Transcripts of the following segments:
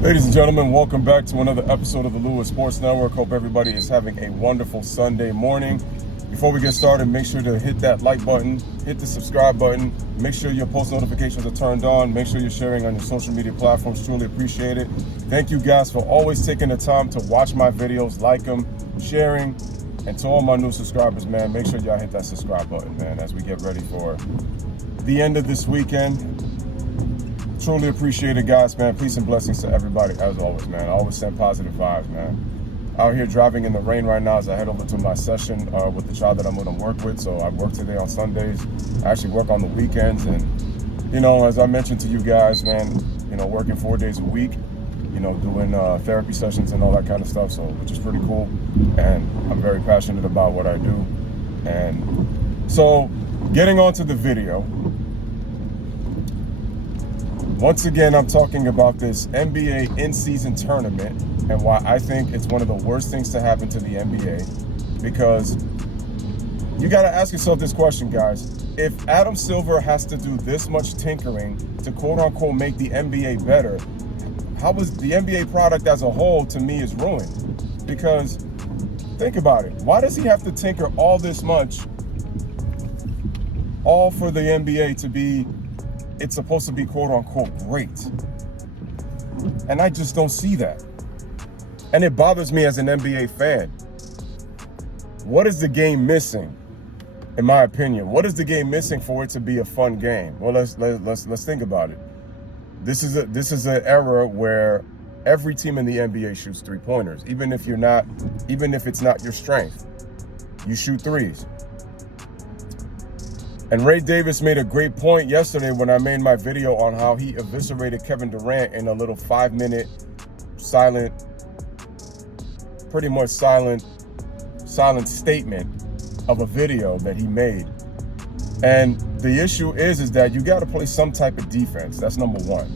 Ladies and gentlemen, welcome back to another episode of the Louis Sports Network. Hope everybody is having a wonderful Sunday morning. Before we get started, make sure to hit that like button, hit the subscribe button, make sure your post notifications are turned on, make sure you're sharing on your social media platforms. Truly appreciate it. Thank you guys for always taking the time to watch my videos, like them, sharing, and to all my new subscribers, man, make sure y'all hit that subscribe button, man, as we get ready for the end of this weekend. Truly appreciate it, guys, man. Peace and blessings to everybody, as always, man. I always send positive vibes, man. Out here driving in the rain right now as I head over to my session with the child that I'm going to work with. So I work today on Sundays. I actually work on the weekends. And, you know, as I mentioned to you guys, man, you know, working 4 days a week, you know, doing therapy sessions and all that kind of stuff. So, which is pretty cool. And I'm very passionate about what I do. And so getting on to the video. Once again, I'm talking about this NBA in-season tournament and why I think it's one of the worst things to happen to the NBA. Because you got to ask yourself this question, guys. If Adam Silver has to do this much tinkering to quote-unquote make the NBA better, how is the NBA product as a whole, to me, is ruined? Because think about it. Why does he have to tinker all this much, all for the NBA to be... It's supposed to be quote unquote great. And I just don't see that. And it bothers me as an NBA fan. What is the game missing, in my opinion? What is the game missing for it to be a fun game? Well, let's think about it. This is an era where every team in the NBA shoots three-pointers, even if it's not your strength. You shoot threes. And Ray Davis made a great point yesterday when I made my video on how he eviscerated Kevin Durant in a little 5-minute pretty much silent statement of a video that he made. And the issue is that you got to play some type of defense. That's number one.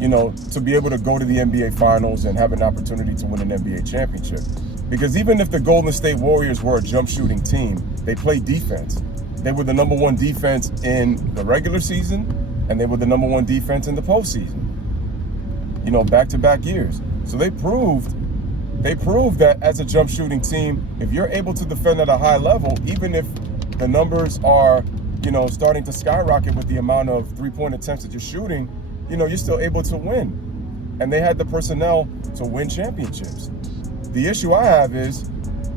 You know, to be able to go to the NBA Finals and have an opportunity to win an NBA championship. Because even if the Golden State Warriors were a jump shooting team, they played defense. They were the number one defense in the regular season, and they were the number one defense in the postseason. You know, back-to-back years. So they proved that as a jump shooting team, if you're able to defend at a high level, even if the numbers are, you know, starting to skyrocket with the amount of three-point attempts that you're shooting, you know, you're still able to win. And they had the personnel to win championships. The issue I have is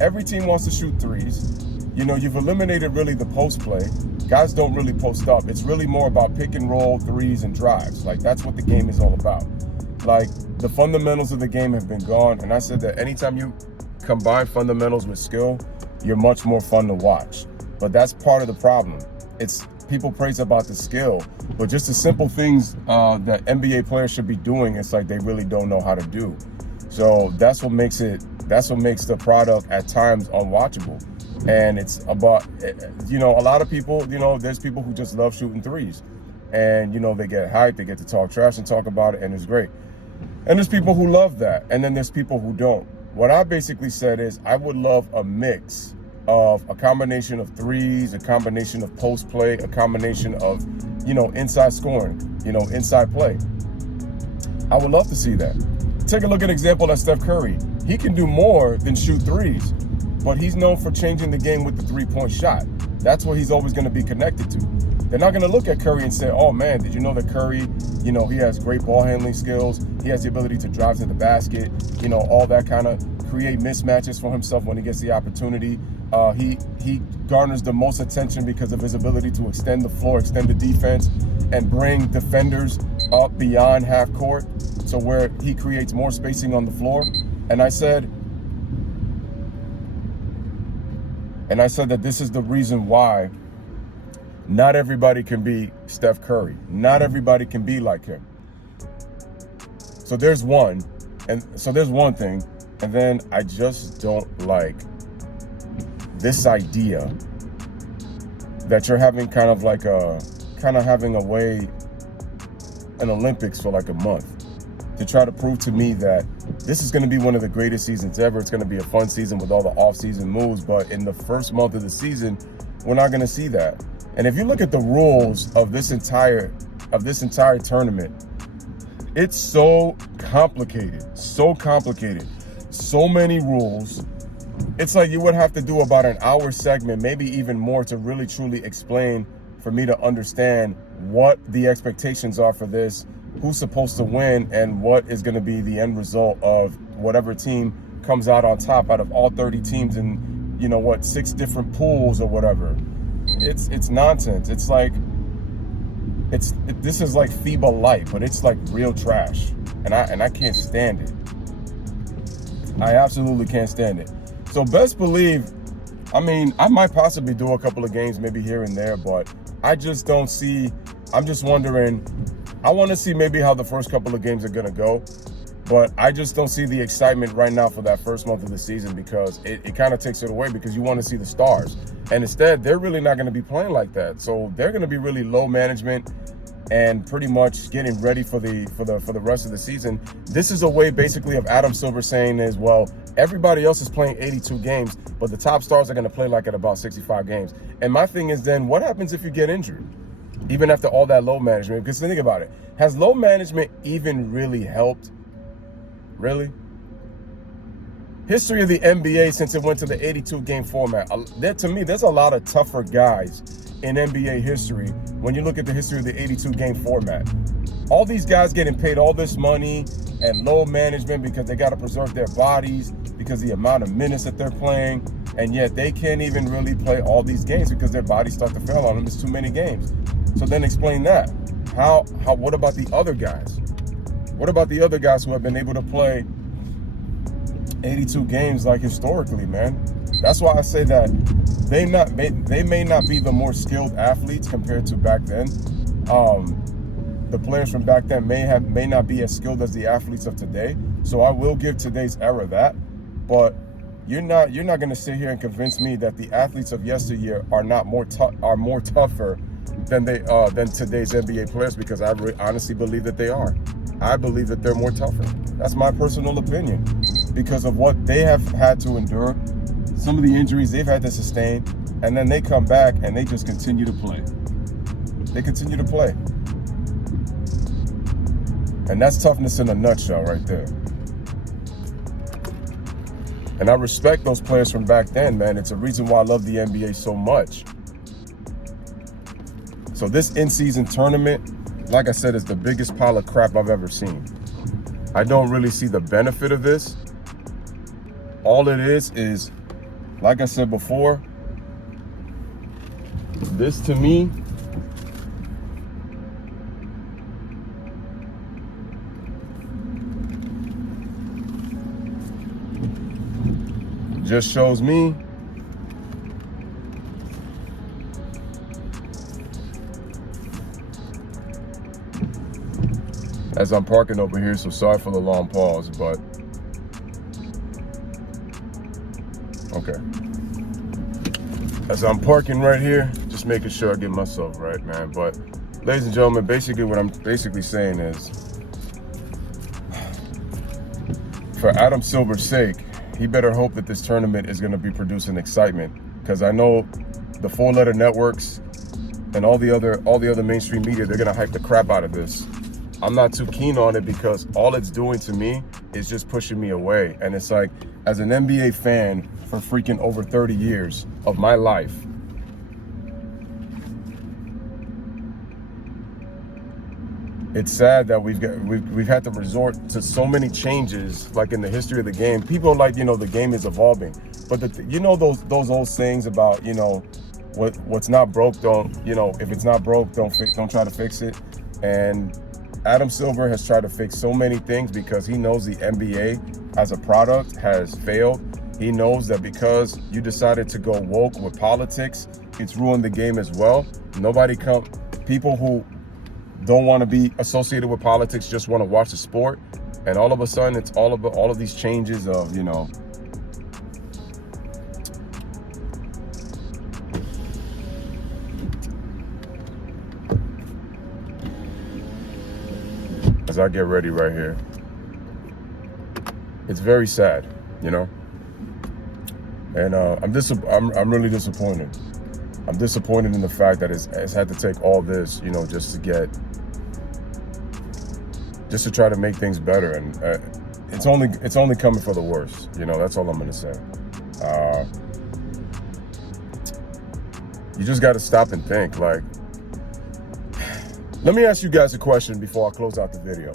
every team wants to shoot threes. You know, you've eliminated really the post play. Guys don't really post up. It's really more about pick and roll, threes, and drives. Like, that's what the game is all about. Like, the fundamentals of the game have been gone. And I said that anytime you combine fundamentals with skill, you're much more fun to watch. But that's part of the problem. It's people praise about the skill, but just the simple things that NBA players should be doing, it's like they really don't know how to do. So that's what makes the product at times unwatchable. And it's about, you know, a lot of people, you know, there's people who just love shooting threes. And, you know, they get hyped, they get to talk trash and talk about it, and it's great. And there's people who love that. And then there's people who don't. What I basically said is I would love a mix of a combination of threes, a combination of post play, a combination of, you know, inside scoring, you know, inside play. I would love to see that. Take a look at an example of Steph Curry. He can do more than shoot threes, but he's known for changing the game with the three-point shot. That's what he's always going to be connected to. They're not going to look at Curry and say, oh man, did you know that Curry, you know, he has great ball handling skills. He has the ability to drive to the basket, you know, all that kind of create mismatches for himself when he gets the opportunity. He garners the most attention because of his ability to extend the floor, extend the defense, and bring defenders up beyond half court to where he creates more spacing on the floor. And I said that this is the reason why not everybody can be Steph Curry. Not everybody can be like him. So there's one thing. And then I just don't like this idea that you're having having an Olympics for like a month to try to prove to me that this is going to be one of the greatest seasons ever. It's going to be a fun season with all the off-season moves, but in the first month of the season, we're not going to see that. And if you look at the rules of this entire tournament, It's so complicated, so complicated, so many rules. It's like you would have to do about an hour segment, maybe even more, to really truly explain, for me to understand what the expectations are for this, who's supposed to win, and what is going to be the end result of whatever team comes out on top out of all 30 teams in, 6 different pools or whatever. It's nonsense. It's like, this is like FIBA light, but it's like real trash, and I can't stand it. I absolutely can't stand it. So best believe, I might possibly do a couple of games maybe here and there, but I just don't see. I'm just wondering. I want to see maybe how the first couple of games are gonna go, but I just don't see the excitement right now for that first month of the season, because it kind of takes it away, because you want to see the stars, and instead they're really not going to be playing like that. So they're going to be really low management and pretty much getting ready for the rest of the season. This is a way basically of Adam Silver saying is, well, everybody else is playing 82 games, but the top stars are going to play like at about 65 games. And my thing is, then what happens if you get injured? Even after all that low management? Because think about it. Has low management even really helped? Really? History of the NBA since it went to the 82-game format. To me, there's a lot of tougher guys in NBA history when you look at the history of the 82-game format. All these guys getting paid all this money and low management because they got to preserve their bodies because of the amount of minutes that they're playing, and yet they can't even really play all these games because their bodies start to fail on them. It's too many games. So then explain that. What about the other guys? What about the other guys who have been able to play 82 games like historically, man? That's why I say that they may not be the more skilled athletes compared to back then. The players from back then may not be as skilled as the athletes of today. So I will give today's era that. But you're not going to sit here and convince me that the athletes of yesteryear are more tougher than today's NBA players, because I honestly believe that they are. I believe that they're more tougher. That's my personal opinion, because of what they have had to endure, some of the injuries they've had to sustain, and then they come back and they just continue to play. They continue to play. And that's toughness in a nutshell right there. And I respect those players from back then, man. It's a reason why I love the NBA so much. So this in-season tournament, like I said, is the biggest pile of crap I've ever seen. I don't really see the benefit of this. All it is, like I said before, this to me just shows me as I'm parking over here, so sorry for the long pause, but okay. As I'm parking right here, just making sure I get myself right, man. But ladies and gentlemen, basically what I'm saying is, for Adam Silver's sake, he better hope that this tournament is going to be producing excitement, because I know the 4-letter networks and all the other mainstream media, they're going to hype the crap out of this. I'm not too keen on it, because all it's doing to me is just pushing me away. And it's like, as an NBA fan for freaking over 30 years of my life, it's sad that we've had to resort to so many changes, like in the history of the game. People are like, the game is evolving, but those old sayings about, what's not broke, if it's not broke, don't try to fix it. And Adam Silver has tried to fix so many things, because he knows the NBA as a product has failed. He knows that because you decided to go woke with politics, it's ruined the game as well. People who don't want to be associated with politics just want to watch the sport, and all of a sudden it's all of these changes of, as I get ready right here. It's very sad, and I'm really disappointed. I'm disappointed in the fact that it's had to take all this, just just to try to make things better. And it's only coming for the worst. You know, that's all I'm going to say. You just got to stop and think. Like, let me ask you guys a question before I close out the video.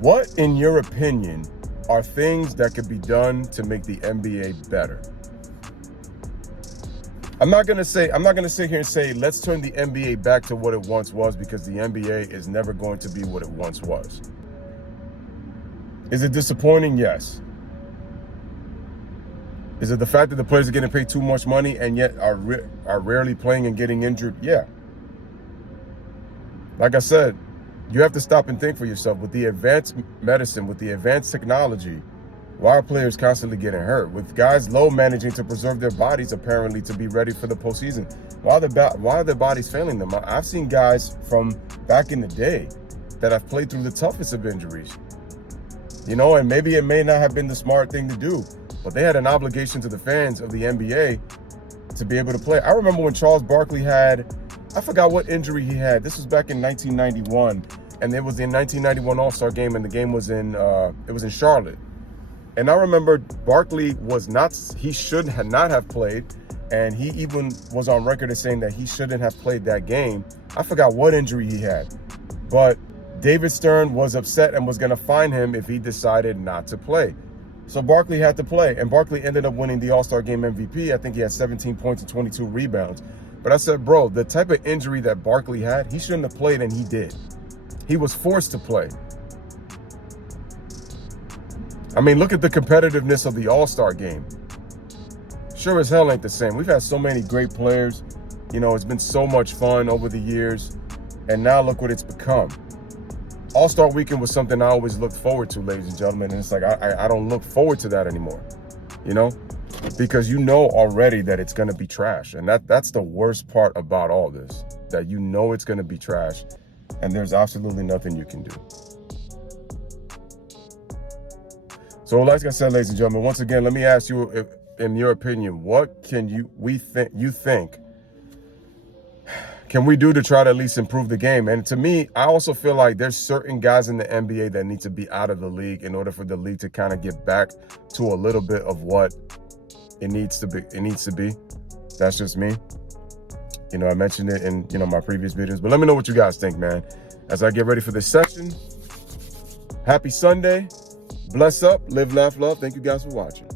What, in your opinion, are things that could be done to make the NBA better? I'm not gonna sit here and say let's turn the NBA back to what it once was, because the NBA is never going to be what it once was. Is it disappointing? Yes. Is it the fact that the players are getting paid too much money and yet are rarely playing and getting injured? Yeah. Like I said, you have to stop and think for yourself. With the advanced medicine, with the advanced technology, why are players constantly getting hurt? With guys low managing to preserve their bodies apparently to be ready for the postseason, why are their bodies failing them? I've seen guys from back in the day that have played through the toughest of injuries. You know, and maybe it may not have been the smart thing to do, but they had an obligation to the fans of the NBA to be able to play. I remember when Charles Barkley had, I forgot what injury he had. This was back in 1991, and it was the 1991 All-Star game, and the game was in Charlotte. And I remember Barkley he should not have played, and he even was on record as saying that he shouldn't have played that game. I forgot what injury he had, but David Stern was upset and was going to fine him if he decided not to play. So Barkley had to play, and Barkley ended up winning the All-Star Game MVP. I think he had 17 points and 22 rebounds. But I said, bro, the type of injury that Barkley had, he shouldn't have played, and he did. He was forced to play. I mean, look at the competitiveness of the All-Star game. Sure as hell ain't the same. We've had so many great players. You know, it's been so much fun over the years. And now look what it's become. All-Star Weekend was something I always looked forward to, ladies and gentlemen. And it's like, I don't look forward to that anymore, you know? Because you know already that it's going to be trash. And that's the worst part about all this, that you know it's going to be trash and there's absolutely nothing you can do. So like I said, ladies and gentlemen, once again, let me ask you, if, in your opinion, what can you think can we do to try to at least improve the game? And to me, I also feel like there's certain guys in the NBA that need to be out of the league in order for the league to kind of get back to a little bit of what it needs to be. That's just me. You know, I mentioned it in, you know, my previous videos, but let me know what you guys think, man. As I get ready for this session, happy Sunday. Bless up, live, laugh, love. Thank you guys for watching.